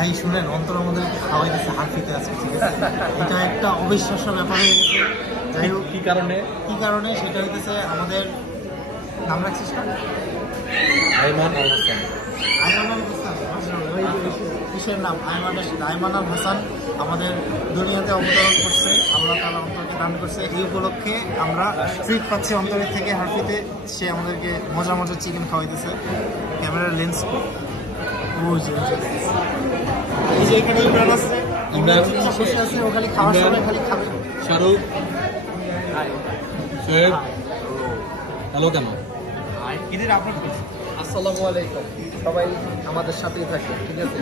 ভাই শুনেন, অন্তর আমাদের খাওয়াই দিচ্ছে হাঁটতে আছে, ঠিক আছে? এটা একটা অবিশ্বাস্য ব্যাপার হয়ে গেছে। যাই হোক, কি কারণে সেটা হইতেছে আমাদের নাম রাখছিস না, আইমান আল হাসান। কিসের নাম? আইমান আল হাসান আমাদের দুনিয়াতে অবতরণ করছে, আল্লাহ তাআলা অন্তরকে দান করছে। এই উপলক্ষে আমরা ট্রিট পাচ্ছি অন্তরের থেকে হারফিতে। সে আমাদেরকে মজা মজা চিকেন খাওয়াইতেছে। ক্যামেরার লেন্স এই যে এখানে ইমরান আছে, ইমরান বসে আছে, ও খালি খাওয়ার সময় খালি খাবে। শাহরুখ, শেখ, হ্যালো কেন? ঈদের আপনার আসসালামু আলাইকুম, সবাই আমাদের সাথেই থাকে, ঠিক আছে?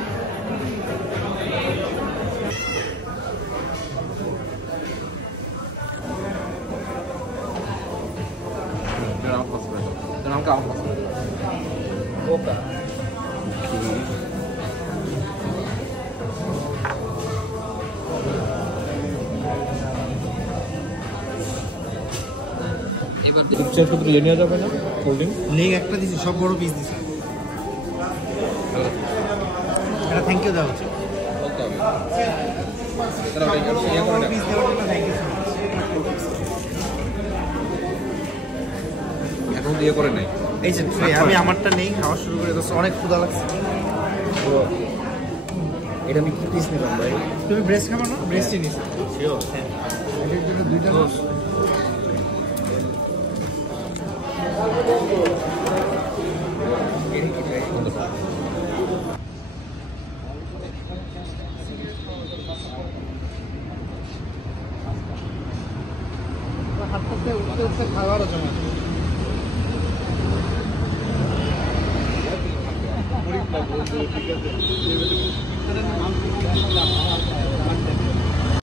ওকা এবার পিকচার শুধু ইয়ে নেওয়া যাবে না? কোল্ড ড্রিঙ্ক লেগ একটা দিছি, সব বড় পিস দিছি। এটা থ্যাংক ইউ দেওয়া উচিত। বলতে হবে পিস দেওয়ার জন্য থ্যাংক ইউ। এখন দিয়ে করে নাই। এই যে আমি আমারটা নেই, খাওয়া শুরু করে দিচ্ছি। অনেক ক্ষুধা লাগছে। এটা আমি কি পিস নিলাম ভাই? তুমি ব্রেস্ট খাবা না? ব্রেস্টই নিছি। শিওর? এটার জন্য দুইটা রোজ। হাতটাতে উঠতে উঠতে খাওয়ারও জমা। ঠিক আছে।